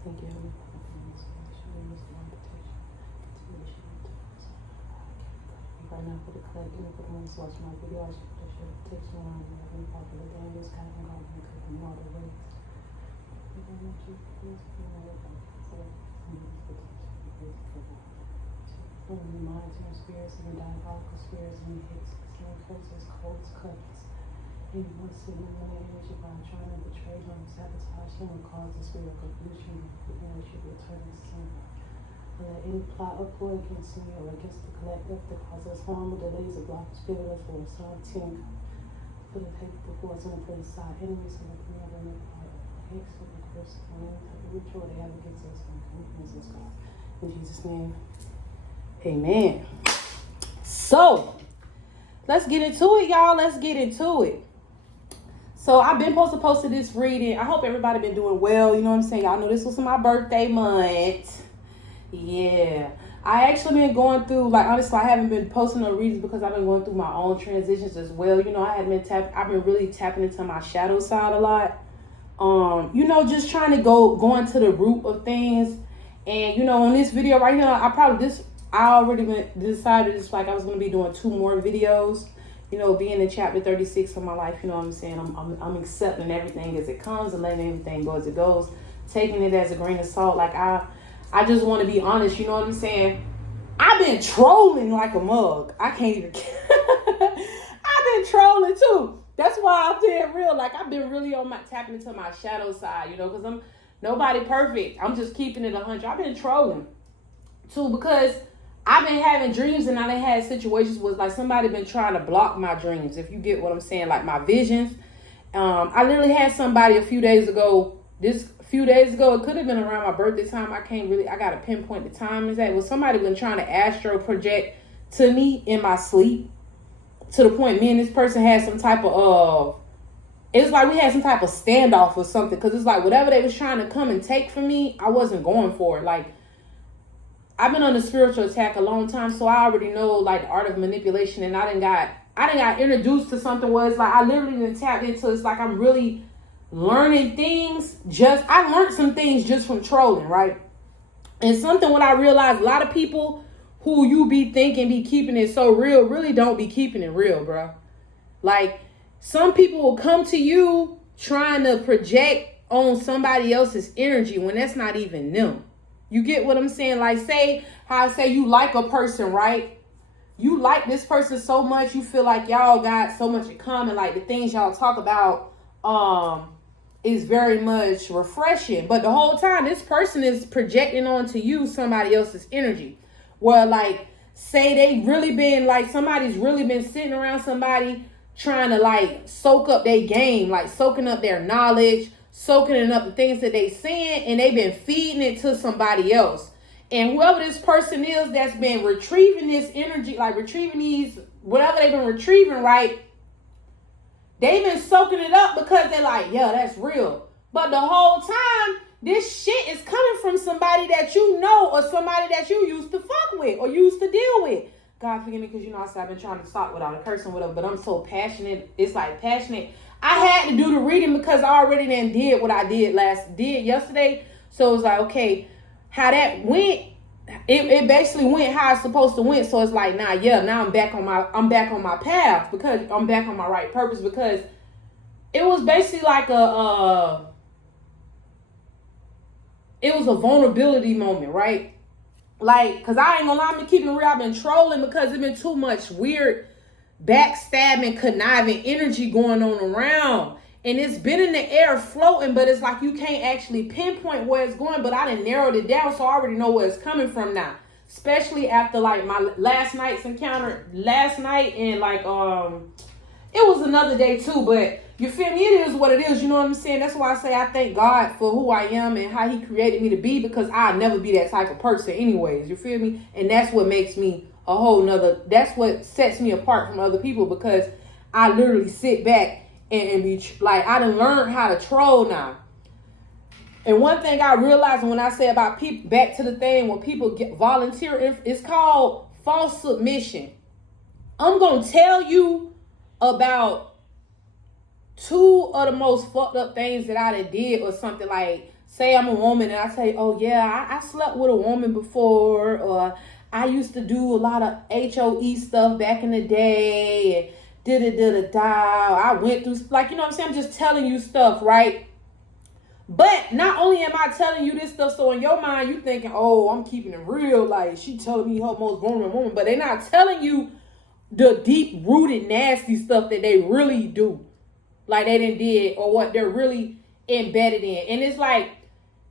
Thank you, Heavenly Father, for this protection. Right now, for the collective, for the ones watching my video, I should put a shirt protection on me. Heavenly Father, the dangers, kind of God, and cover me all the way. We don't want you to please be my way. So, from the monitoring spirits and the diabolical spirits and the hits, slim forces, codes, cuts. Anyone sitting in the energy by trying to betray him, sabotage him, or cause the spirit of confusion, and it should be returning to sin. Let any plot or ploy against me or against the collective that causes harm or delays or block spirit us for a Psalm 10. For the paper before us on the place side, enemies and the command and the power, hex and the curse, and any type of ritual they have against us and against us, God. In Jesus' name, amen. So, let's get into it, y'all. Let's get into it. So I've been supposed to post this reading. I hope everybody been doing well. You know what I'm saying? Y'all know this was my birthday month. Yeah. I actually been going through, like, honestly, I haven't been posting no readings because I've been going through my own transitions as well. You know, I've been really tapping into my shadow side a lot. You know, just trying to go into the root of things. And, you know, in this video right here, I already decided it's like I was going to be doing 2 more videos. You know, being in chapter 36 of my life, you know what I'm saying? I'm accepting everything as it comes and letting everything go as it goes, taking it as a grain of salt. Like, I just want to be honest, you know what I'm saying? I've been trolling like a mug. I can't even I've been trolling too. That's why I'm being real. Like, I've been really tapping into my shadow side, you know, because I'm nobody perfect. I'm just keeping it 100. I've been trolling too because I've been having dreams and I done had situations where like somebody been trying to block my dreams. If you get what I'm saying, like my visions. I literally had somebody a few days ago. It could have been around my birthday time. I got to pinpoint the time. Is that was somebody been trying to astro project to me in my sleep to the point me and this person had some type of, it's like we had some type of standoff or something. Cause it's like whatever they was trying to come and take from me, I wasn't going for it. Like, I've been on a spiritual attack a long time, so I already know like the art of manipulation, and I done got introduced to something where it's like I literally done tapped into. It's like I'm really learning things. I learned some things just from trolling, right? And something what I realized, a lot of people who you be thinking be keeping it so real really don't be keeping it real, bro. Like, some people will come to you trying to project on somebody else's energy when that's not even them. You get what I'm saying? Like, say you like a person, right? You like this person so much, you feel like y'all got so much in common. Like, the things y'all talk about is very much refreshing. But the whole time, this person is projecting onto you somebody else's energy. Where, like, say they really been, like, somebody's really been sitting around somebody trying to, like, soak up their game, like, soaking up their knowledge, soaking up the things that they saying, and they've been feeding it to somebody else. And whoever this person is that's been retrieving this energy, like retrieving these, whatever they've been retrieving, right? They've been soaking it up because they're like, yeah, that's real. But the whole time, this shit is coming from somebody that you know or somebody that you used to fuck with or used to deal with. God forgive me, because you know I said I've been trying to stop without a curse and whatever, but I'm so passionate. It's like passionate. I had to do the reading because I already then did what I did yesterday. So it was like, okay, how that went, it basically went how it's supposed to went. So it's like, now I'm back on my path, because I'm back on my right purpose, because it was basically like it was a vulnerability moment, right? Like, because I ain't gonna lie, I'm keeping it real. I've been trolling because there's been too much weird backstabbing, conniving energy going on around. And it's been in the air floating, but it's like you can't actually pinpoint where it's going. But I done narrowed it down, so I already know where it's coming from now. Especially after, like, my last night's encounter. Last night and, like, it was another day too, but you feel me? It is what it is, you know what I'm saying? That's why I say I thank God for who I am and how he created me to be, because I'll never be that type of person anyways, you feel me? And that's what makes me a whole nother, that's what sets me apart from other people, because I literally sit back and be, like, I done learned how to troll now. And one thing I realized when I say about people, back to the thing, when people get volunteer, it's called false submission. I'm going to tell you about 2 of the most fucked up things that I done did, or something. Like, say I'm a woman and I say, oh yeah, I slept with a woman before, or I used to do a lot of HOE stuff back in the day, and I went through, like, you know what I'm saying? I'm just telling you stuff, right? But not only am I telling you this stuff, so in your mind you thinking, oh, I'm keeping it real, like she telling me her most vulnerable woman, but they're not telling you the deep rooted nasty stuff that they really do, like they done did, or what they're really embedded in. And it's like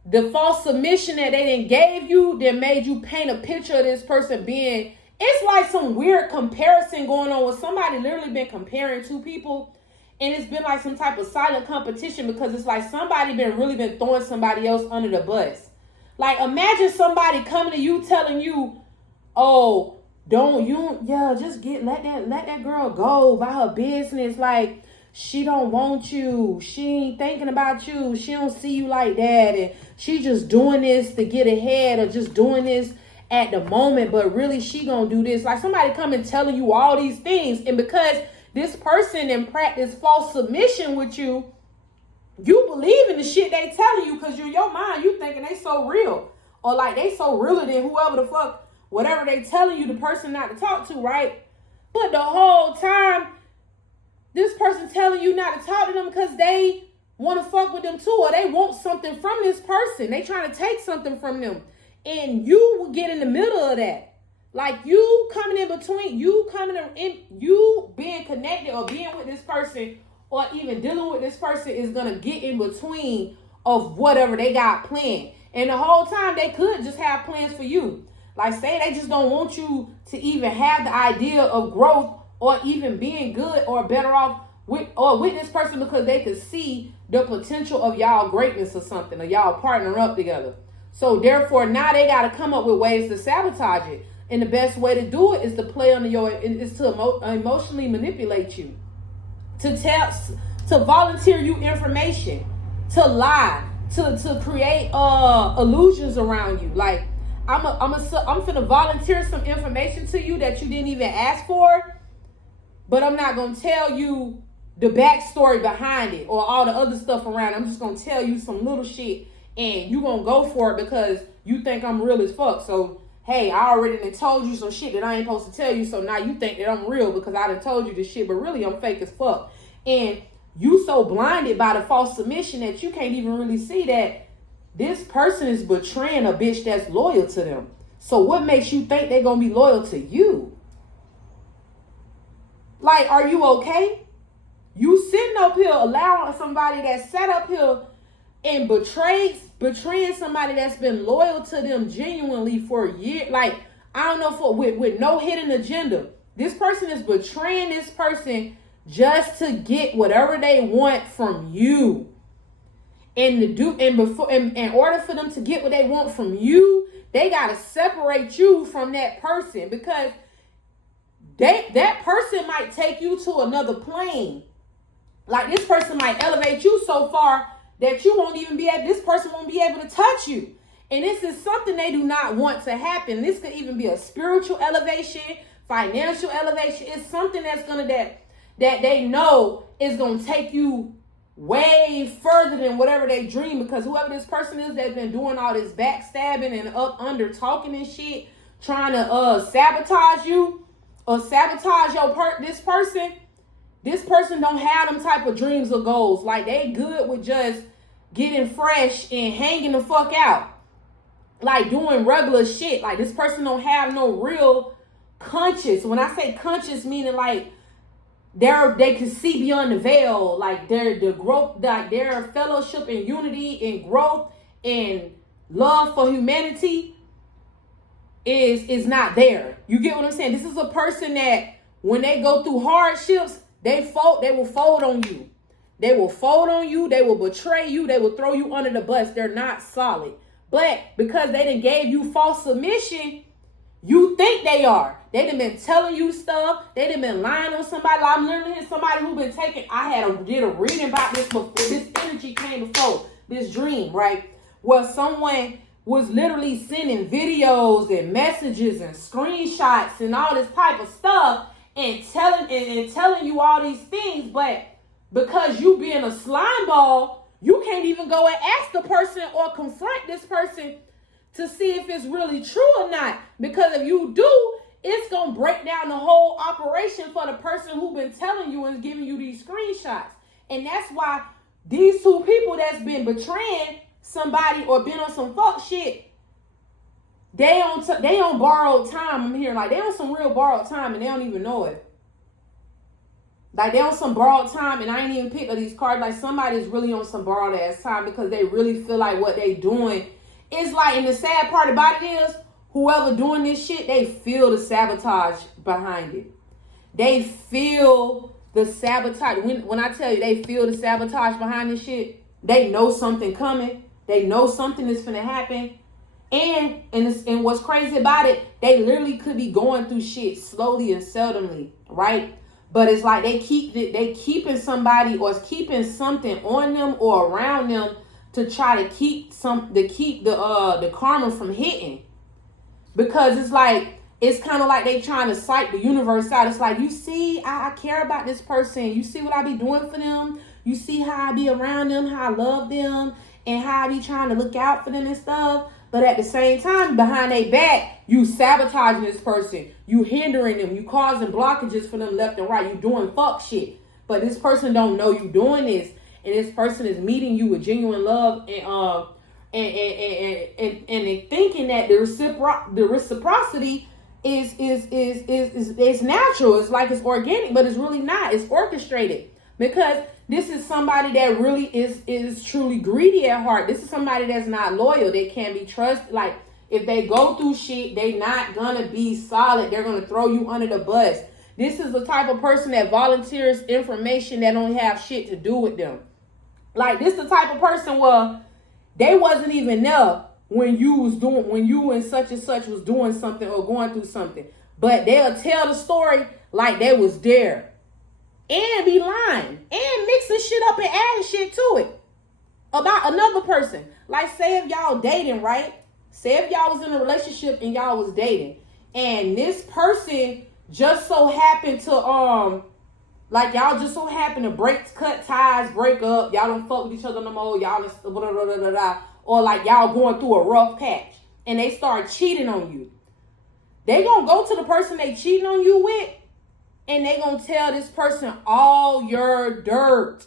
the false submission that they done gave you that made you paint a picture of this person being, it's like some weird comparison going on with somebody literally been comparing two people, and it's been like some type of silent competition, because it's like somebody really been throwing somebody else under the bus. Like, imagine somebody coming to you telling you, oh, just let that girl go about her business. Like, she don't want you. She ain't thinking about you. She don't see you like that. And she just doing this to get ahead, or just doing this at the moment. But really, she gonna do this. Like, somebody coming telling you all these things. And because this person in practice false submission with you, you believe in the shit they telling you, because in your mind, you thinking they so real. Or like they so realer than whoever the fuck, whatever they telling you, the person not to talk to, right? But the whole time, this person telling you not to talk to them because they want to fuck with them too, or they want something from this person. They trying to take something from them. And you will get in the middle of that. Like, you coming in between, you being connected or being with this person, or even dealing with this person, is going to get in between of whatever they got planned. And the whole time they could just have plans for you. Like, say they just don't want you to even have the idea of growth, or even being good or better off with this person, because they could see the potential of y'all greatness or something, or y'all partner up together. So therefore, now they got to come up with ways to sabotage it. And the best way to do it is to play under is to emotionally manipulate you, to volunteer you information, to lie, to create illusions around you. Like, I'm finna volunteer some information to you that you didn't even ask for, but I'm not gonna tell you the backstory behind it or all the other stuff around it. I'm just gonna tell you some little shit, and you gonna go for it because you think I'm real as fuck. So, hey, I already done told you some shit that I ain't supposed to tell you, so now you think that I'm real because I done told you this shit, but really I'm fake as fuck. And you so blinded by the false submission that you can't even really see that this person is betraying a bitch that's loyal to them. So what makes you think they're gonna be loyal to you? Like, are you okay? You sitting up here allowing somebody that sat up here and betraying somebody that's been loyal to them genuinely for years. Like, I don't know, with no hidden agenda. This person is betraying this person just to get whatever they want from you. And in order for them to get what they want from you, they gotta separate you from that person, because that person might take you to another plane. Like, this person might elevate you so far that this person won't be able to touch you. And this is something they do not want to happen. This could even be a spiritual elevation, financial elevation. It's something that's that they know is gonna take you way further than whatever they dream, because whoever this person is that's been doing all this backstabbing and under talking and shit, trying to sabotage you or sabotage this person don't have them type of dreams or goals. Like, they good with just getting fresh and hanging the fuck out, like doing regular shit. Like, this person don't have no real conscious. When I say conscious, meaning like they can see beyond the veil. Like, the growth, like their fellowship and unity and growth and love for humanity is not there. You get what I'm saying? This is a person that when they go through hardships, they will fold on you. They will fold on you. They will betray you. They will throw you under the bus. They're not solid. But because they done gave you false submission, you think they are. They done been telling you stuff. They done been lying on somebody. I'm literally hearing somebody who been taking, did a reading about this before. This energy came before, this dream, right? Where someone was literally sending videos and messages and screenshots and all this type of stuff and telling you all these things, but because you being a slime ball, you can't even go and ask the person or confront this person to see if it's really true or not. Because if you do, it's going to break down the whole operation for the person who been telling you and giving you these screenshots. And that's why these two people that's been betraying somebody or been on some fuck shit, they on borrowed time. I'm hearing like they on some real borrowed time and they don't even know it. Like they on some borrowed time and I ain't even picked up these cards. Like somebody's really on some borrowed ass time because they really feel like what they doing is like, and the sad part about it is whoever doing this shit, they feel the sabotage behind it. They feel the sabotage. When I tell you they feel the sabotage behind this shit, they know something coming. They know something is finna happen. And what's crazy about it, they literally could be going through shit slowly and seldomly, right? But it's like they keeping somebody or keeping something on them or around them to try to keep the karma from hitting. Because it's like, it's kind of like they trying to psych the universe out. It's like, you see, I care about this person. You see what I be doing for them. You see how I be around them, how I love them, and how I be trying to look out for them and stuff. But at the same time, behind their back, you sabotaging this person. You hindering them. You causing blockages for them left and right. You doing fuck shit. But this person don't know you doing this. And this person is meeting you with genuine love and thinking that the reciprocity is natural. It's like it's organic, but it's really not. It's orchestrated. Because this is somebody that really is truly greedy at heart. This is somebody that's not loyal. They can't be trusted. Like, if they go through shit, they not gonna be solid. They're gonna throw you under the bus. This is the type of person that volunteers information that don't have shit to do with them. Like, this the type of person where they wasn't even there when you and such was doing something or going through something. But they'll tell the story like they was there. And be lying and mixing shit up and adding shit to it about another person. Like, say if y'all dating, right? Say if y'all was in a relationship and y'all was dating, and this person just so happened to like y'all just so happened to cut ties, break up. Y'all don't fuck with each other no more. Y'all just blah, blah, blah, blah, blah, or like y'all going through a rough patch, and they start cheating on you. They gonna go to the person they cheating on you with. And they gonna tell this person all your dirt.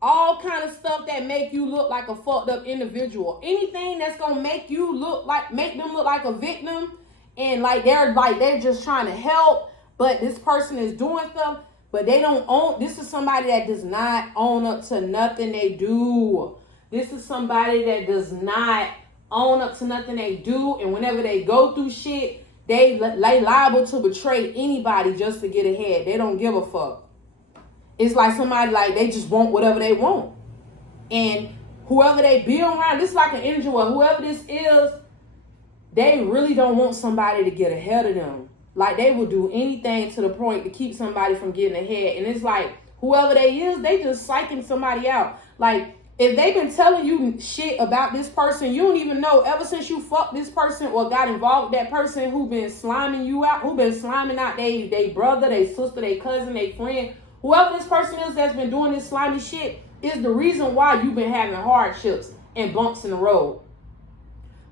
All kind of stuff that make you look like a fucked up individual. Anything that's gonna make them look like a victim. And like they're just trying to help. But this person is doing stuff. But they don't own. This is somebody that does not own up to nothing they do. This is somebody that does not own up to nothing they do. And whenever they go through shit, they liable to betray anybody just to get ahead. They don't give a fuck. It's like somebody like they just want whatever they want. And whoever they be around, this is like an energy where whoever this is, they really don't want somebody to get ahead of them. Like they will do anything to the point to keep somebody from getting ahead. And it's like whoever they is, they just psyching somebody out. Like, if they've been telling you shit about this person, you don't even know, ever since you fucked this person or got involved with that person who been sliming you out, who been sliming out they brother, they sister, they cousin, they friend, whoever this person is that's been doing this slimy shit is the reason why you've been having hardships and bumps in the road.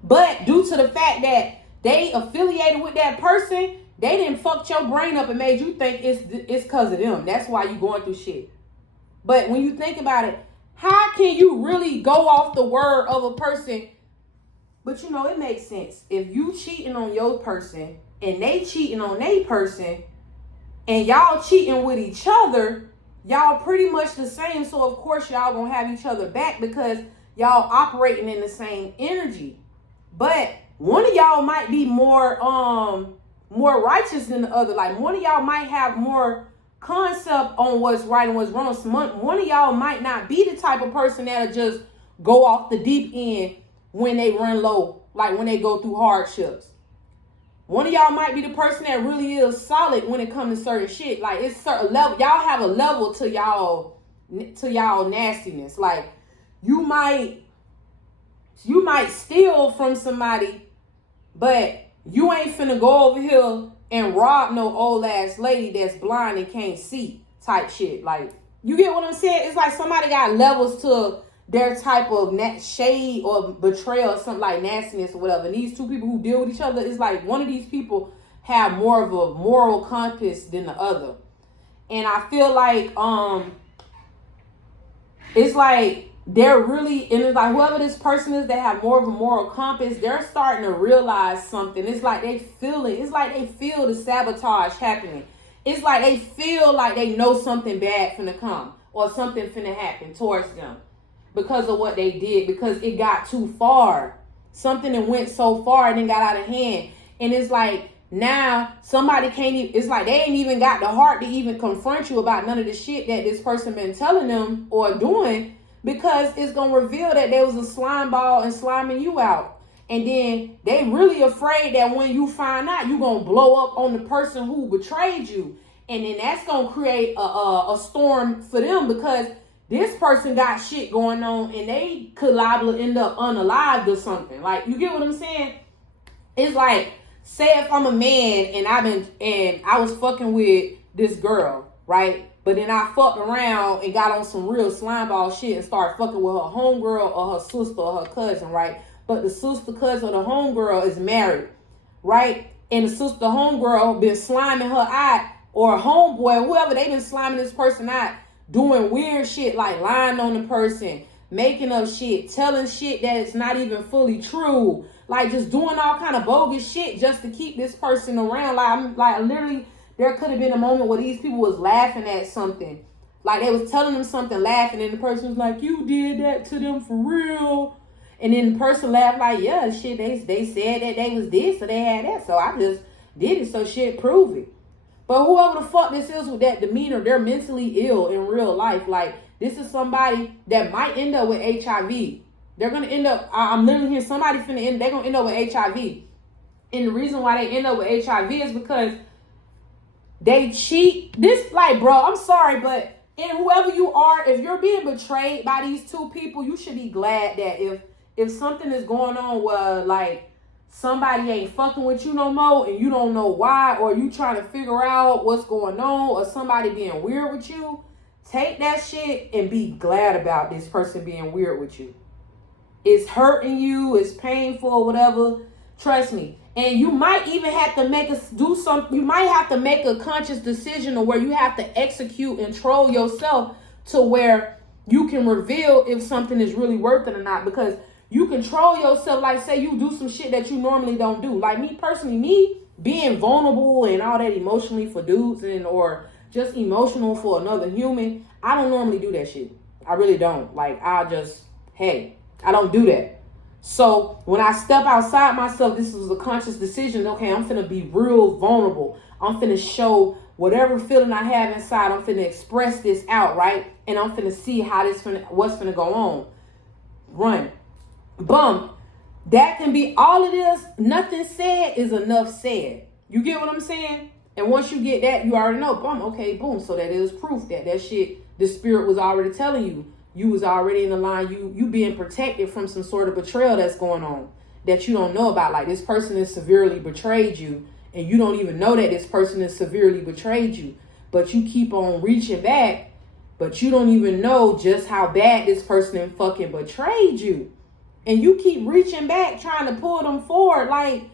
But due to the fact that they affiliated with that person, they didn't fuck your brain up and made you think it's because of them. That's why you going through shit. But when you think about it, how can you really go off the word of a person? But you know, it makes sense. If you cheating on your person and they cheating on their person and y'all cheating with each other, y'all pretty much the same. So of course y'all gonna have each other back because y'all operating in the same energy. But one of y'all might be more righteous than the other. Like one of y'all might have more concept on what's right and what's wrong. One of y'all might not be the type of person that'll just go off the deep end when they run low, like when they go through hardships. One of y'all might be the person that really is solid when it comes to certain shit. Like it's certain level. Y'all have a level to y'all nastiness. Like you might steal from somebody, but you ain't finna go over here and rob no old ass lady that's blind and can't see type shit. Like, you get what I'm saying? It's like somebody got levels to their type of shade or betrayal or something like nastiness or whatever. And these two people who deal with each other, it's like one of these people have more of a moral compass than the other. And I feel like it's like they're really, and it's like whoever this person is that have more of a moral compass, they're starting to realize something. It's like they feel it. It's like they feel the sabotage happening. It's like they feel like they know something bad finna come or something finna happen towards them because of what they did, because it got too far. Something that went so far and then got out of hand. And it's like now somebody can't even, it's like they ain't even got the heart to even confront you about none of the shit that this person been telling them or doing, because it's going to reveal that there was a slime ball and sliming you out. And then they really afraid that when you find out, you're going to blow up on the person who betrayed you. And then that's going to create a storm for them, because this person got shit going on and they could liable to end up unalived or something. Like, you get what I'm saying? It's like, say if I'm a man and I was fucking with this girl, right? But then I fucked around and got on some real slimeball shit and started fucking with her homegirl or her sister or her cousin, right? But the sister, cousin, or the homegirl is married, right? And the sister, homegirl been sliming her out, or homeboy, whoever, they been sliming this person out, doing weird shit like lying on the person, making up shit, telling shit that is not even fully true, like just doing all kind of bogus shit just to keep this person around. Like literally, there could have been a moment where these people was laughing at something, like they was telling them something, laughing, and the person was like, "You did that to them for real?" And then the person laughed like, "Yeah, shit, they said that they was this, so they had that, so I just did it, so shit, prove it." But whoever the fuck this is with that demeanor, they're mentally ill in real life. Like, this is somebody that might end up with HIV. They're going to end up, I'm literally hearing somebody they're going to end up with HIV. And the reason why they end up with HIV is because they cheat. This, like, bro, I'm sorry, but in whoever you are, if you're being betrayed by these two people, you should be glad that if something is going on where, like, somebody ain't fucking with you no more and you don't know why, or you trying to figure out what's going on, or somebody being weird with you, take that shit and be glad about this person being weird with you. It's hurting you, it's painful, whatever. Trust me. And you might even have to you might have to make a conscious decision of where you have to execute and troll yourself to where you can reveal if something is really worth it or not, because you control yourself. Like, say you do some shit that you normally don't do. Like me personally, me being vulnerable and all that emotionally for dudes or just emotional for another human, I don't normally do that shit. I really don't. Like, I don't do that. So when I step outside myself, this was a conscious decision. Okay, I'm finna be real vulnerable. I'm finna show whatever feeling I have inside. I'm finna express this out, right? And I'm finna see what's finna go on. Run. Bum. That can be all it is. Nothing said is enough said. You get what I'm saying? And once you get that, you already know. Bum. Okay, boom. So that is proof that shit, the spirit was already telling you. You was already in the line. You being protected from some sort of betrayal that's going on that you don't know about. Like, this person has severely betrayed you, and you don't even know that this person has severely betrayed you. But you keep on reaching back, but you don't even know just how bad this person fucking betrayed you. And you keep reaching back, trying to pull them forward, like,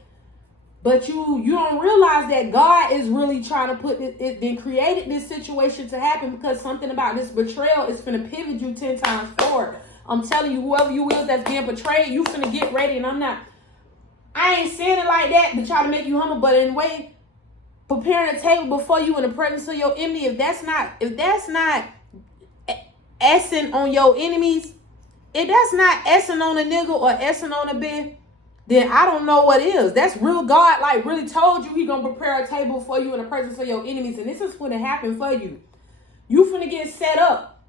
but you don't realize that God is really trying to put it, then created this situation to happen, because something about this betrayal is finna pivot you 10 times forward. I'm telling you, whoever you is that's being betrayed, you finna get ready. And I ain't saying it like that to try to make you humble, but in a way, preparing a table before you in the presence of your enemy, if that's not essing on your enemies, if that's not essing on a nigga or essing on a bitch, then I don't know what is. That's real. God, like, really told you he gonna prepare a table for you in the presence of your enemies, and this is gonna happen for you. You finna get set up,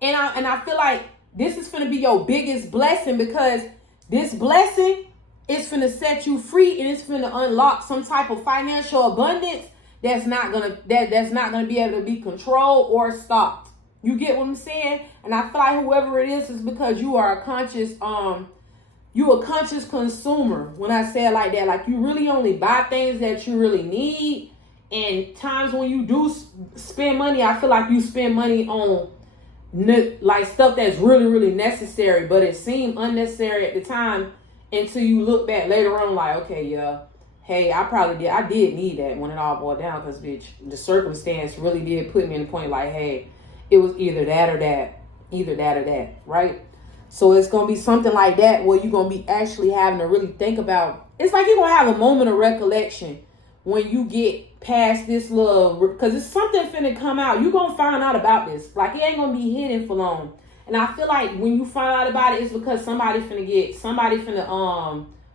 and I feel like this is finna be your biggest blessing, because this blessing is finna set you free, and it's finna unlock some type of financial abundance that's not gonna be able to be controlled or stopped. You get what I'm saying? And I feel like whoever it is because you are a conscious consumer. When I say it like that, like, you really only buy things that you really need. And times when you do spend money, I feel like you spend money on like stuff that's really, really necessary, but it seemed unnecessary at the time until you look back later on like, okay, yeah, hey, I did need that when it all boiled down, because bitch, the circumstance really did put me in the point like, hey, it was either that or that, right? So it's going to be something like that where you're going to be actually having to really think about. It's like you're going to have a moment of recollection when you get past this little, because it's something finna come out. You're going to find out about this. Like, it ain't going to be hidden for long. And I feel like when you find out about it, it's because somebody finna,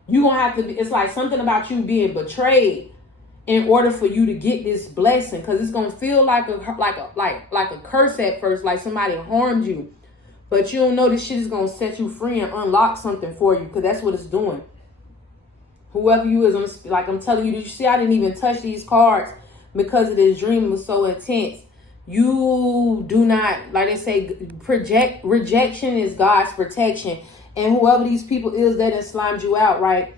you're going to have to be, it's like something about you being betrayed in order for you to get this blessing. Because it's going to feel like a curse at first, like somebody harmed you. But you don't know this shit is going to set you free and unlock something for you, because that's what it's doing. Whoever you is, like I'm telling you, did you see I didn't even touch these cards because of this dream was so intense. You do not, like they say, rejection is God's protection. And whoever these people is that has slimed you out, right?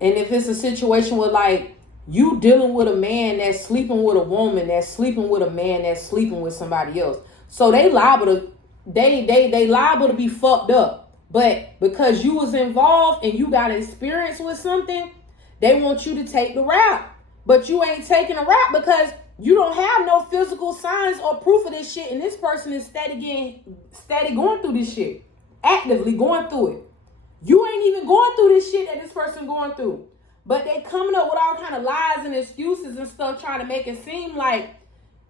And if it's a situation where like you dealing with a man that's sleeping with a woman, that's sleeping with a man that's sleeping with somebody else. So they liable to be fucked up. But because you was involved and you got experience with something, they want you to take the rap. But you ain't taking a rap because you don't have no physical signs or proof of this shit. And this person is steady going through this shit. Actively going through it. You ain't even going through this shit that this person going through. But they coming up with all kind of lies and excuses and stuff trying to make it seem like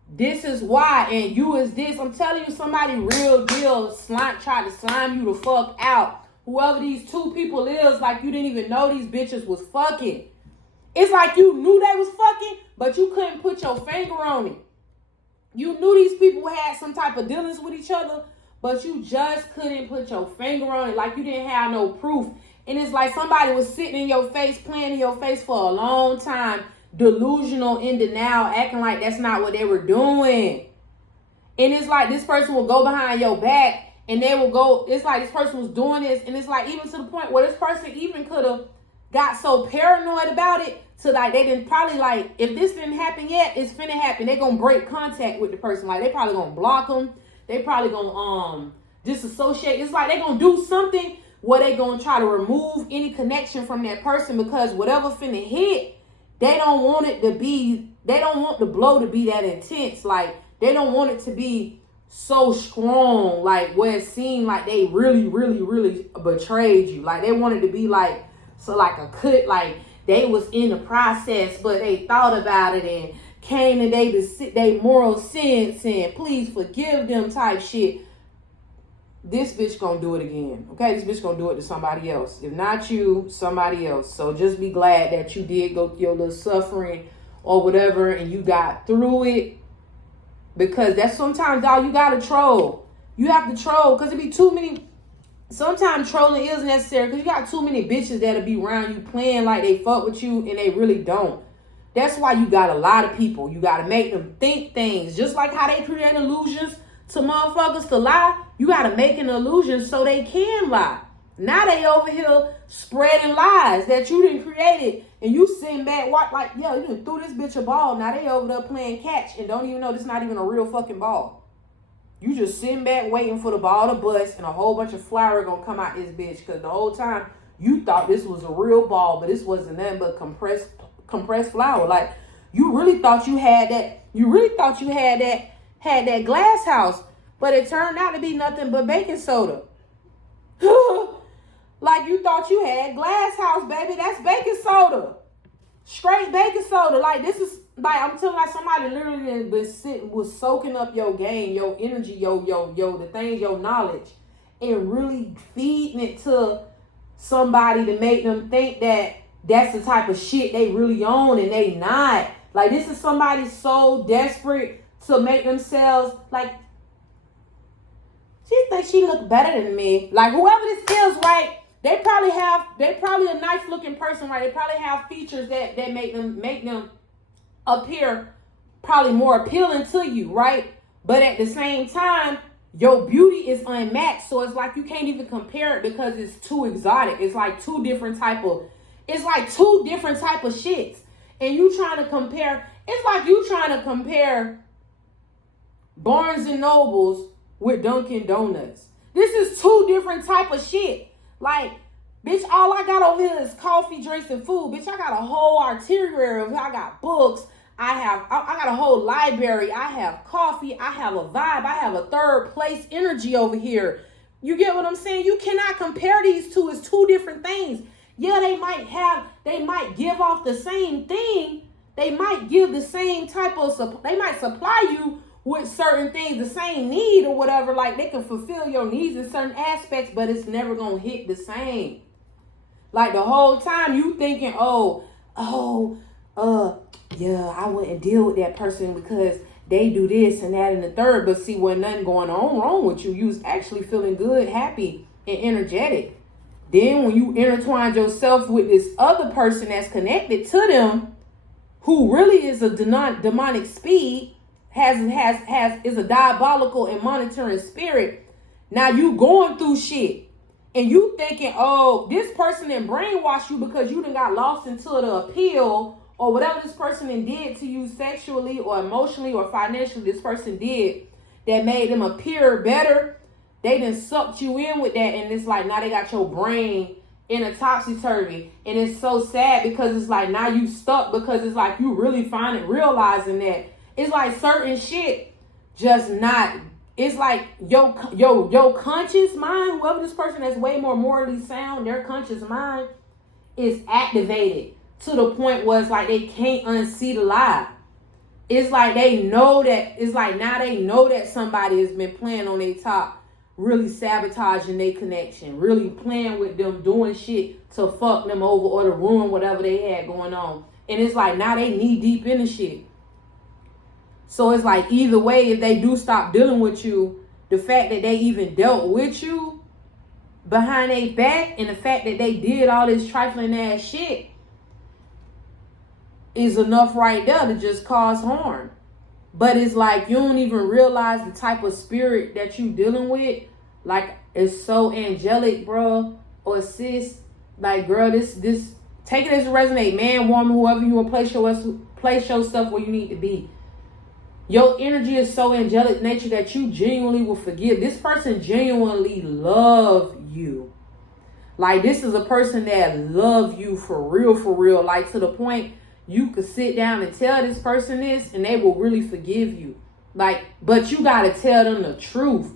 this is why, and you is this. I'm telling you, somebody real deal tried to slime you the fuck out. Whoever these two people is, like you didn't even know these bitches was fucking. It's like you knew they was fucking, but you couldn't put your finger on it. You knew these people had some type of dealings with each other, but you just couldn't put your finger on it. Like you didn't have no proof. And it's like somebody was sitting in your face, playing in your face for a long time, delusional, in denial, acting like that's not what they were doing. And it's like this person will go behind your back and they will go, it's like this person was doing this, and it's like even to the point where this person even could have got so paranoid about it to like they didn't probably like, if this didn't happen yet, it's finna happen. They're gonna break contact with the person. Like they probably gonna block them. They probably gonna disassociate. It's like they gonna do something where they gonna try to remove any connection from that person, because whatever finna hit, they don't want the blow to be that intense. Like, they don't want it to be so strong, like, where it seemed like they really, really, really betrayed you. Like, they wanted to be like, so like a cut, like, they was in the process, but they thought about it and came today to sit their moral sense and please forgive them type shit. This bitch gonna do it again, okay? This bitch gonna do it to somebody else. If not you, somebody else. So just be glad that you did go through your little suffering or whatever and you got through it, because that's sometimes all you gotta troll. You have to troll because it be too many. Sometimes trolling is necessary because you got too many bitches that'll be around you playing like they fuck with you and they really don't. That's why you got a lot of people. You gotta make them think things. Just like how they create illusions to motherfuckers to lie, you gotta make an illusion so they can lie. Now they over here spreading lies that you didn't create it, and you sitting back watch like, yo, you done threw this bitch a ball. Now they over there playing catch and don't even know this not even a real fucking ball. You just sitting back waiting for the ball to bust and a whole bunch of flour gonna come out this bitch, because the whole time you thought this was a real ball, but this wasn't nothing but compressed flour. Like, you really thought you had that. You really thought you had that glass house, but it turned out to be nothing but baking soda. Like, you thought you had glass house, baby. That's baking soda. Straight baking soda. Like, this is, like, I'm telling, like, somebody literally was soaking up your game, your energy, your the things, your knowledge, and really feeding it to somebody to make them think that that's the type of shit they really own, and they not. Like, this is somebody so desperate to make themselves, like, she thinks she look better than me. Like, whoever this is, right, they probably a nice looking person, right? They probably have features that make them appear probably more appealing to you, right? But at the same time, your beauty is unmatched. So it's like you can't even compare it because it's too exotic. It's like two different type of shits. And you trying to compare, it's like you trying to compare Barnes and Nobles with Dunkin' Donuts. This is two different type of shit. Like, bitch, all I got over here is coffee, drinks, and food. Bitch, I got a whole itinerary of I got books. I got a whole library. I have coffee. I have a vibe. I have a third place energy over here. You get what I'm saying? You cannot compare these two. It's two different things. Yeah, they might give off the same thing. They might give the same type of, they might supply you with certain things, the same need or whatever. Like, they can fulfill your needs in certain aspects, but it's never going to hit the same. Like, the whole time you thinking, yeah, I wouldn't deal with that person because they do this and that and the third. But see, when nothing going on wrong with you, you was actually feeling good, happy, and energetic. Then when you intertwine yourself with this other person that's connected to them, who really is a demonic speed, is a diabolical and monitoring spirit. Now you going through shit. And you thinking, oh, this person didn't brainwash you because you done got lost into the appeal or whatever this person did to you sexually or emotionally or financially, this person did that made them appear better. They done sucked you in with that. And it's like, now they got your brain in a topsy-turvy. And it's so sad because it's like, now you stuck because it's like you really realizing that it's like certain shit just not. It's like your conscious mind, whoever this person that's way more morally sound, their conscious mind is activated to the point where it's like they can't unsee the lie. It's like they know that, it's like now they know that somebody has been playing on their top, really sabotaging their connection, really playing with them, doing shit to fuck them over or to ruin whatever they had going on. And it's like now they knee deep in the shit. So it's like either way, if they do stop dealing with you, the fact that they even dealt with you behind their back and the fact that they did all this trifling ass shit is enough right there to just cause harm. But it's like you don't even realize the type of spirit that you dealing with. Like, it's so angelic, bro, or sis. Like, girl, this take it as a resonate, man, woman, whoever you want to place yourself where you need to be. Your energy is so angelic nature that you genuinely will forgive. This person genuinely love you. Like, this is a person that love you for real. Like, to the point you could sit down and tell this person this and they will really forgive you. Like, but you got to tell them the truth.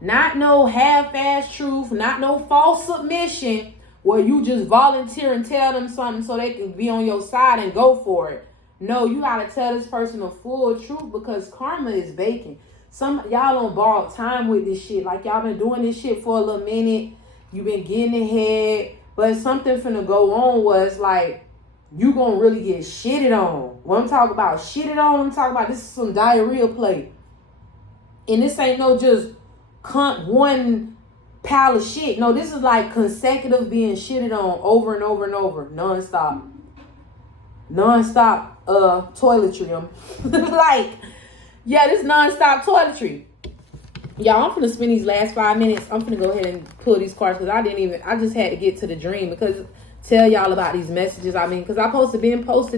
Not no half-ass truth, not no false submission where you just volunteer and tell them something so they can be on your side and go for it. No, you gotta tell this person the full truth because karma is baking. Some y'all on borrowed time with this shit. Like, y'all been doing this shit for a little minute. You been getting ahead, but something finna go on was like you gonna really get shitted on. When I'm talking about shitted on, I'm talking about this is some diarrhea play. And this ain't no just one pile of shit. No, this is like consecutive being shitted on over and over and over, nonstop toiletry. Like, yeah, this nonstop toiletry. Y'all, I'm finna spend these last 5 minutes. I'm finna go ahead and pull these cards because I just had to get to the dream because tell y'all about these messages. I mean, because I posted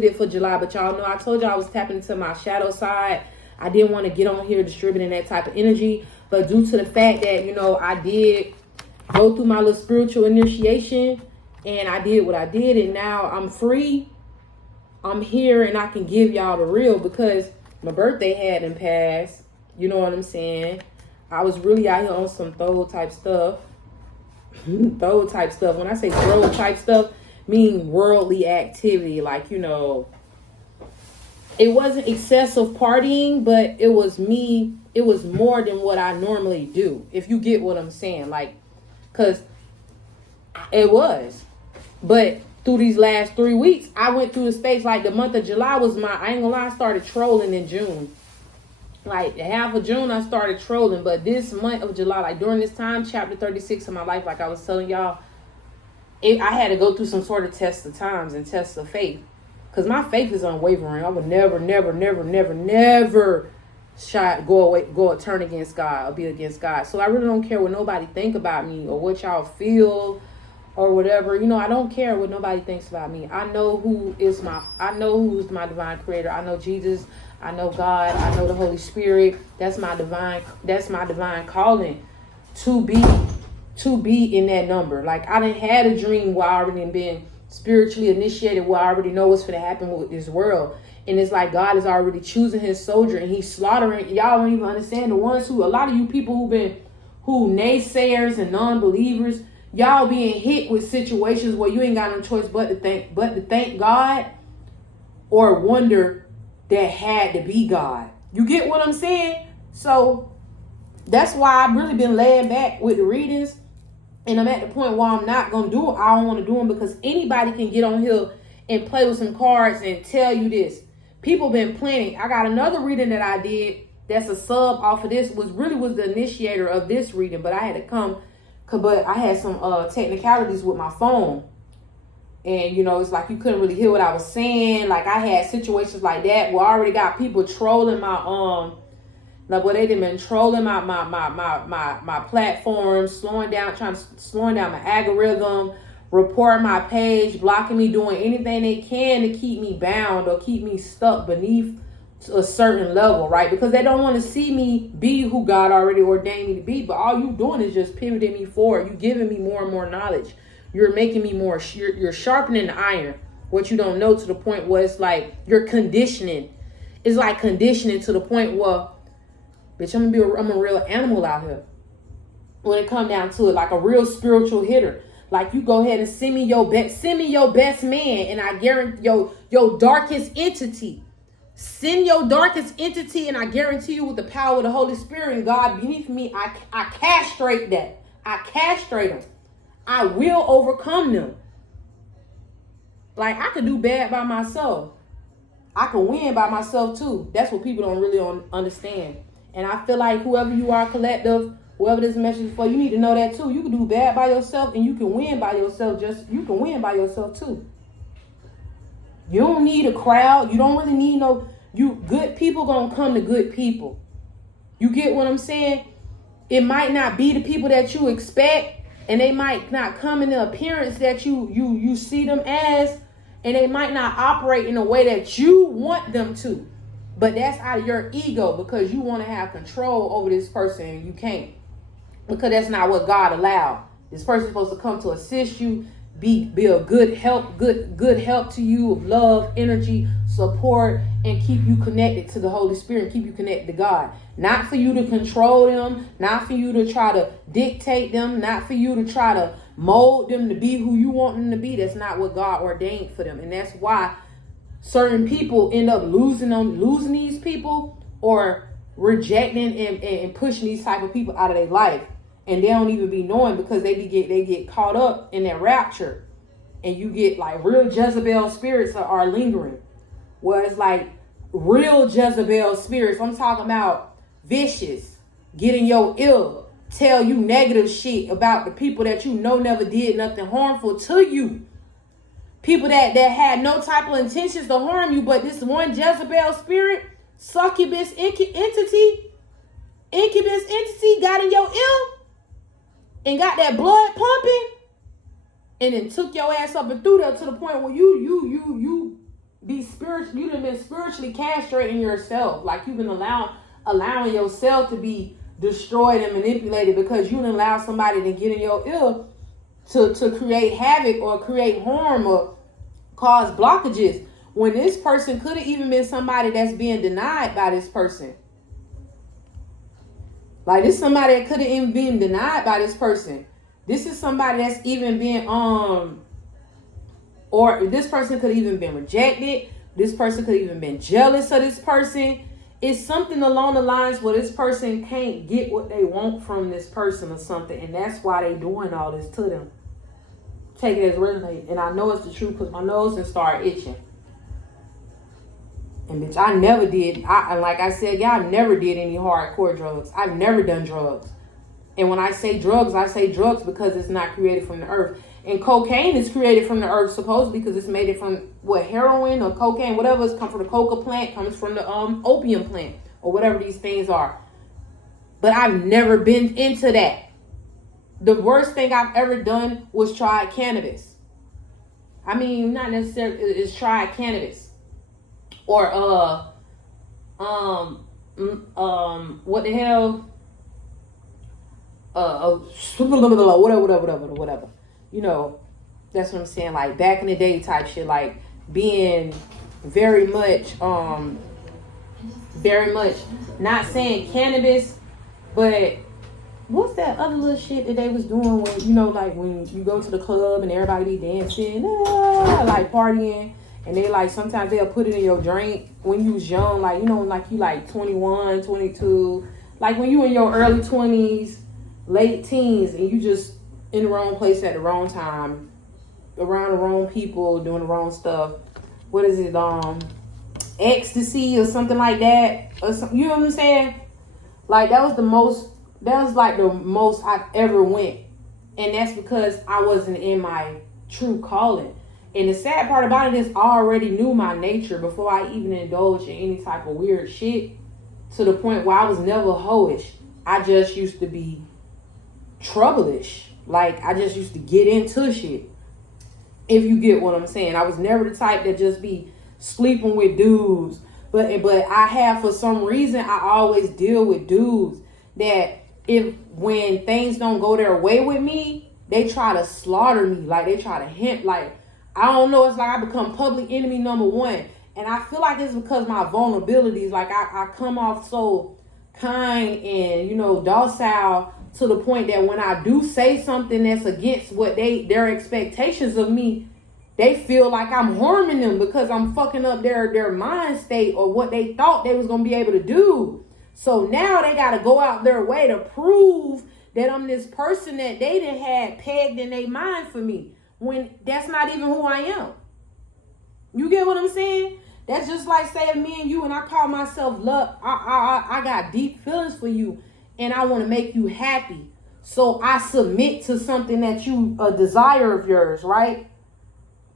it for July, but y'all know I told y'all I was tapping into my shadow side. I didn't want to get on here distributing that type of energy, but due to the fact that, you know, I did go through my little spiritual initiation and I did what I did, and now I'm free. I'm here and I can give y'all the real because my birthday hadn't passed. You know what I'm saying? I was really out here on some throw type stuff. Throw type stuff. When I say throw type stuff, mean worldly activity. Like, you know, it wasn't excessive partying, but it was me. It was more than what I normally do. If you get what I'm saying. Like, because it was. But through these last 3 weeks, I went through the stage. Like, the month of July was I ain't gonna lie, I started trolling in June. Like, half of June, I started trolling. But this month of July, like, during this time, chapter 36 of my life, like I was telling y'all, I had to go through some sort of test of times and test of faith. Because my faith is unwavering. I would never turn against God or be against God. So I really don't care what nobody think about me or what y'all feel or whatever. You know, I don't care what nobody thinks about me. I know who's my divine creator. I know Jesus. I know God. I know the Holy Spirit. That's my divine calling to be in that number. Like, I done had a dream where I already been spiritually initiated, where I already know what's going to happen with this world. And it's like God is already choosing his soldier and he's slaughtering. Y'all don't even understand the ones who, a lot of you people who naysayers and non-believers, y'all being hit with situations where you ain't got no choice but to thank God or wonder that had to be God. You get what I'm saying? So that's why I've really been laying back with the readings. And I'm at the point where I'm not going to do it. I don't want to do them because anybody can get on here and play with some cards and tell you this. People been planning. I got another reading that I did that's a sub off of this, was the initiator of this reading, but I had to come, but I had some technicalities with my phone. And, you know, it's like you couldn't really hear what I was saying. Like, I had situations like that where I already got people trolling my, like, well, they done been trolling my platform, slowing down my algorithm, reporting my page, blocking me, doing anything they can to keep me bound or keep me stuck beneath a certain level, right? Because they don't want to see me be who God already ordained me to be. But all you doing is just pivoting me forward. You giving me more and more knowledge. You're making me more, you're sharpening the iron. What you don't know, to the point where it's like you're conditioning. It's like conditioning to the point where, bitch, I'm a real animal out here. When it come down to it, like a real spiritual hitter. Like, you go ahead and send me your best man, and I guarantee your darkest entity. Send your darkest entity, and I guarantee you, with the power of the Holy Spirit and God beneath me, I castrate that. I castrate them. I will overcome them. Like, I could do bad by myself. I can win by myself too. That's what people don't really understand. And I feel like whoever you are, collective, whoever this message is for, you need to know that too. You can do bad by yourself and you can win by yourself. You can win by yourself too. You don't need a crowd. You don't really need good people gonna come to good people. You get what I'm saying? It might not be the people that you expect, and they might not come in the appearance that you see them as, and they might not operate in a way that you want them to. But that's out of your ego, because you want to have control over this person and you can't. Because that's not what God allowed. This person's supposed to come to assist you, be a good help to you, of love, energy, support, and keep you connected to the Holy Spirit, and keep you connected to God. Not for you to control them, not for you to try to dictate them, not for you to try to mold them to be who you want them to be. That's not what God ordained for them. And that's why certain people end up losing these people, or rejecting and pushing these type of people out of their life. And they don't even be knowing, because they get caught up in that rapture. And you get like real Jezebel spirits are lingering. Where it's like real Jezebel spirits. I'm talking about vicious, getting your ill, tell you negative shit about the people that you know never did nothing harmful to you. People that had no type of intentions to harm you, but this one Jezebel spirit, succubus entity got in your ear and got that blood pumping, and then took your ass up and through there to the point where you done been spiritually castrating yourself. Like, you've been allowing yourself to be destroyed and manipulated, because you didn't allow somebody to get in your ear to create havoc or create harm or cause blockages, when this person could have even been somebody that's being denied by this person. Like, this is somebody that could have even been denied by this person. This is somebody that's even been or this person could have even been rejected. This person could have even been jealous of this person. It's something along the lines where this person can't get what they want from this person or something, and that's why they doing all this to them. Take it as resonate. And I know it's the truth, because my nose done started itching. And bitch, I never did. Like I said, y'all never did any hardcore drugs. I've never done drugs. And when I say drugs because it's not created from the earth. And cocaine is created from the earth, supposedly, because it's made it from heroin or cocaine, whatever. It's come from the coca plant, comes from the opium plant, or whatever these things are. But I've never been into that. the worst thing I've ever done was try cannabis. I mean, not necessarily is try cannabis. Or what the hell? Whatever. You know, that's what I'm saying. Like back in the day type shit, like being very much not saying cannabis, but what's that other little shit that they was doing when, you know, like when you go to the club and everybody be dancing, like partying, and they like sometimes they'll put it in your drink when you was young, like, you know, like you like 21, 22, like when you in your early 20s, late teens, and you just in the wrong place at the wrong time, around the wrong people, doing the wrong stuff. What is it? Ecstasy or something like that, or something, you know what I'm saying? Like that was like the most I've ever went. And that's because I wasn't in my true calling. And the sad part about it is I already knew my nature before I even indulged in any type of weird shit, to the point where I was never hoish. I just used to be trouble-ish. Like I just used to get into shit. If you get what I'm saying. I was never the type that just be sleeping with dudes. But I have, for some reason, I always deal with dudes that when things don't go their way with me, they try to slaughter me. Like they try to hint, like, I don't know, it's like I become public enemy number one. And I feel like it's because my vulnerabilities, like I come off so kind and, you know, docile, to the point that when I do say something that's against what their expectations of me, they feel like I'm harming them because I'm fucking up their mind state or what they thought they was going to be able to do. So now they got to go out their way to prove that I'm this person that they done had pegged in their mind for me, when that's not even who I am. You get what I'm saying? That's just like saying me and you, and I call myself love. I got deep feelings for you, and I want to make you happy. So I submit to something that you, a desire of yours, right?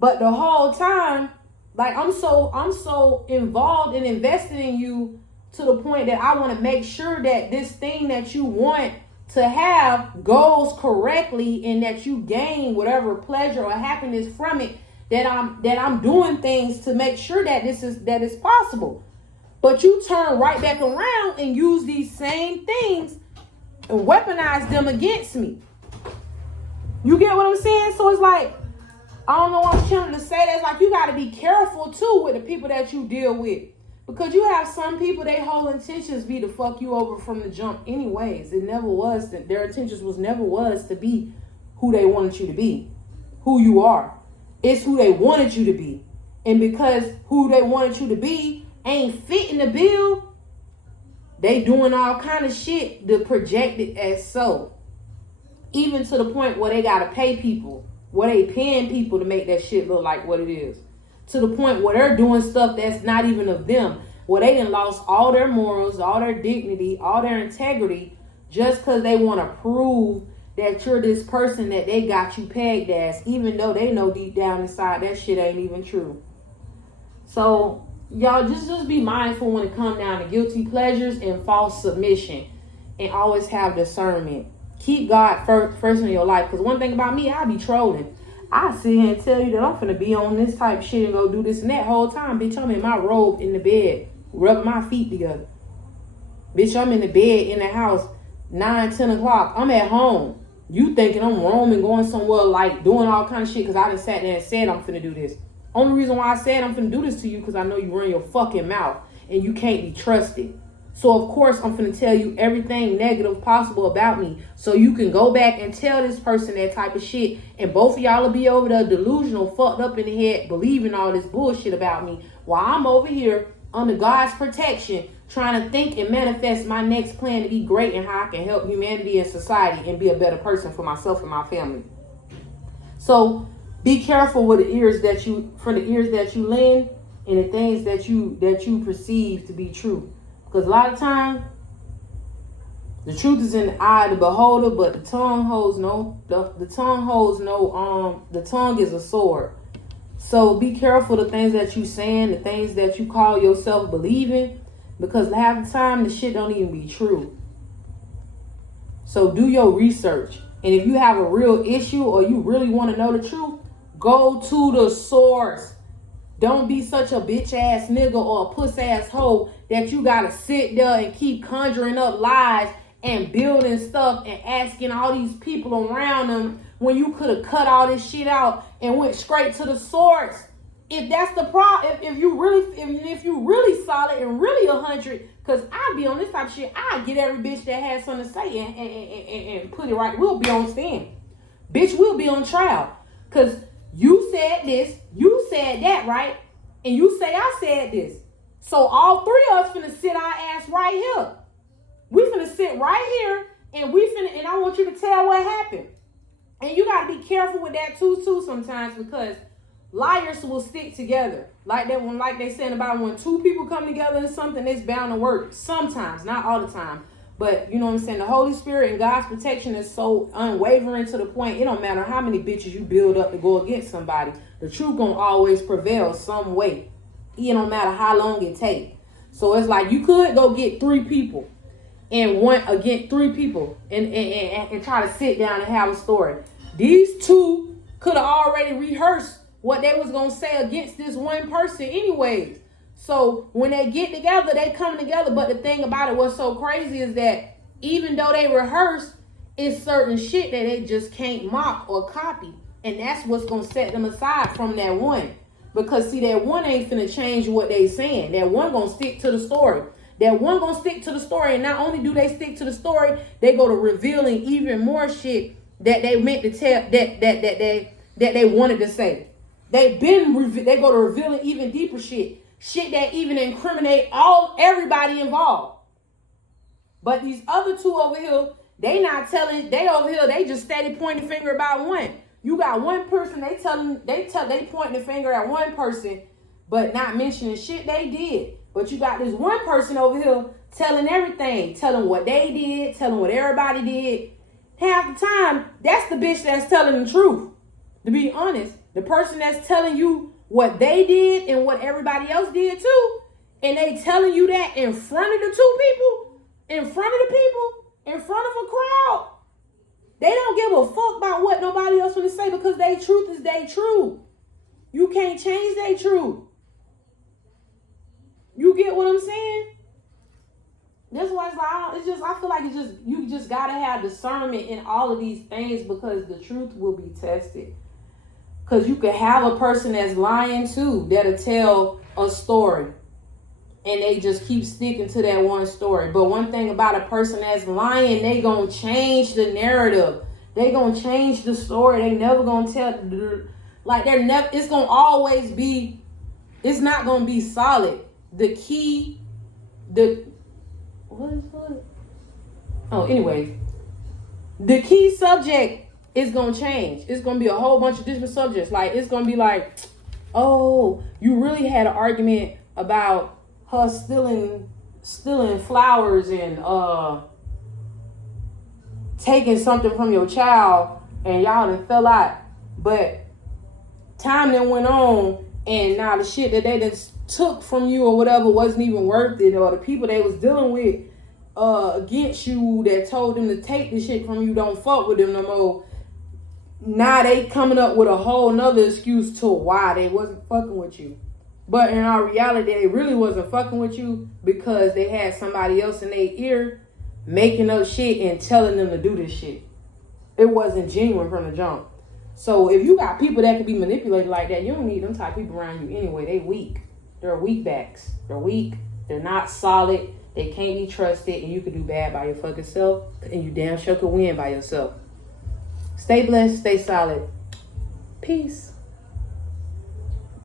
But the whole time, like I'm so involved and invested in you, to the point that I want to make sure that this thing that you want to have goes correctly, and that you gain whatever pleasure or happiness from it, that I'm doing things to make sure that it's possible. But you turn right back around and use these same things and weaponize them against me. You get what I'm saying? So it's like, I don't know what I'm trying to say. That's like, you got to be careful too with the people that you deal with. Because you have some people, their whole intentions be to fuck you over from the jump anyways. It never was that their intentions never was to be who they wanted you to be, who you are. It's who they wanted you to be. And because who they wanted you to be ain't fitting the bill, they doing all kind of shit to project it as so. Even to the point where they got to pay people, where they paying people to make that shit look like what it is. To the point where they're doing stuff that's not even of them, where they done lost all their morals, all their dignity, all their integrity, just because they want to prove that you're this person that they got you pegged as, even though they know deep down inside that shit ain't even true. So y'all just be mindful when it comes down to guilty pleasures and false submission, and always have discernment. Keep God first in your life, because one thing about me, I be trolling. I sit here and tell you that I'm finna be on this type of shit and go do this and that whole time. Bitch, I'm in my robe in the bed, rubbing my feet together. Bitch, I'm in the bed in the house, 9, 10 o'clock. I'm at home. You thinking I'm roaming, going somewhere, like doing all kind of shit because I done sat there and said I'm finna do this. Only reason why I said I'm finna do this to you because I know you run your fucking mouth and you can't be trusted. So of course I'm finna tell you everything negative possible about me, so you can go back and tell this person that type of shit, and both of y'all will be over there delusional, fucked up in the head, believing all this bullshit about me, while I'm over here under God's protection, trying to think and manifest my next plan to be great and how I can help humanity and society and be a better person for myself and my family. So be careful with the ears that you lend, and the things that you perceive to be true. Because a lot of times, the truth is in the eye of the beholder, but the tongue is a sword. So be careful the things that you saying, the things that you call yourself believing, because half the time the shit don't even be true. So do your research And if you have a real issue or you really want to know the truth, go to the source. Don't be such a bitch ass nigga or a puss ass hoe that you gotta sit there and keep conjuring up lies and building stuff and asking all these people around them when you could have cut all this shit out and went straight to the source. If that's the problem, if you really solid and really 100, cause I be on this type of shit, I get every bitch that has something to say and put it right. We'll be on stand. Bitch, we'll be on trial. Cause you said this, you said that, right? And you say I said this. So all three of us finna sit our ass right here. We finna sit right here and I want you to tell what happened. And you gotta be careful with that too sometimes, because liars will stick together. Like they saying about when two people come together in something, it's bound to work. Sometimes, not all the time. But you know what I'm saying? The Holy Spirit and God's protection is so unwavering to the point it don't matter how many bitches you build up to go against somebody. The truth gonna always prevail some way. It don't matter how long it take. So it's like you could go get three people and try to sit down and have a story. These two could have already rehearsed what they was gonna say against this one person anyways. So when they get together, they come together. But the thing about it, what's so crazy is that even though they rehearse, it's certain shit that they just can't mock or copy. And that's what's going to set them aside from that one. Because see, that one ain't finna change what they saying. That one going to stick to the story. That one going to stick to the story. And not only do they stick to the story, they go to revealing even more shit that they meant to tell, that they wanted to say. They go to revealing even deeper shit. Shit that even incriminate everybody involved. But these other two over here, they not telling, they over here, they just steady pointing the finger about one. You got one person, they pointing the finger at one person, but not mentioning shit they did. But you got this one person over here telling everything, telling what they did, telling what everybody did. Half the time, that's the bitch that's telling the truth. To be honest, the person that's telling you what they did and what everybody else did too, and they telling you that in front of the two people, in front of the people, in front of a crowd. They don't give a fuck about what nobody else want to say, because their truth is their truth. You can't change their truth. You get what I'm saying? That's why it's like, I feel like you just gotta have discernment in all of these things, because the truth will be tested. Because you could have a person that's lying too, that'll tell a story, and they just keep sticking to that one story. But one thing about a person that's lying, they gonna change the narrative. They gonna change the story. They never gonna tell, like it's gonna always be, it's not gonna be solid. Anyway, the key subject is gonna change. It's gonna be a whole bunch of different subjects. Like, it's gonna be like, oh, you really had an argument about her stealing flowers and taking something from your child, and y'all done fell out. But time then went on, and now the shit that they just took from you or whatever wasn't even worth it, or the people they was dealing with against you that told them to take the shit from you don't fuck with them no more. Now they coming up with a whole nother excuse to why they wasn't fucking with you. But in our reality, they really wasn't fucking with you because they had somebody else in their ear making up shit and telling them to do this shit. It wasn't genuine from the jump. So if you got people that can be manipulated like that, you don't need them type of people around you anyway. They weak. They're weak backs. They're weak. They're not solid. They can't be trusted, and you can do bad by your fucking self, and you damn sure can win by yourself. Stay blessed. Stay solid. Peace.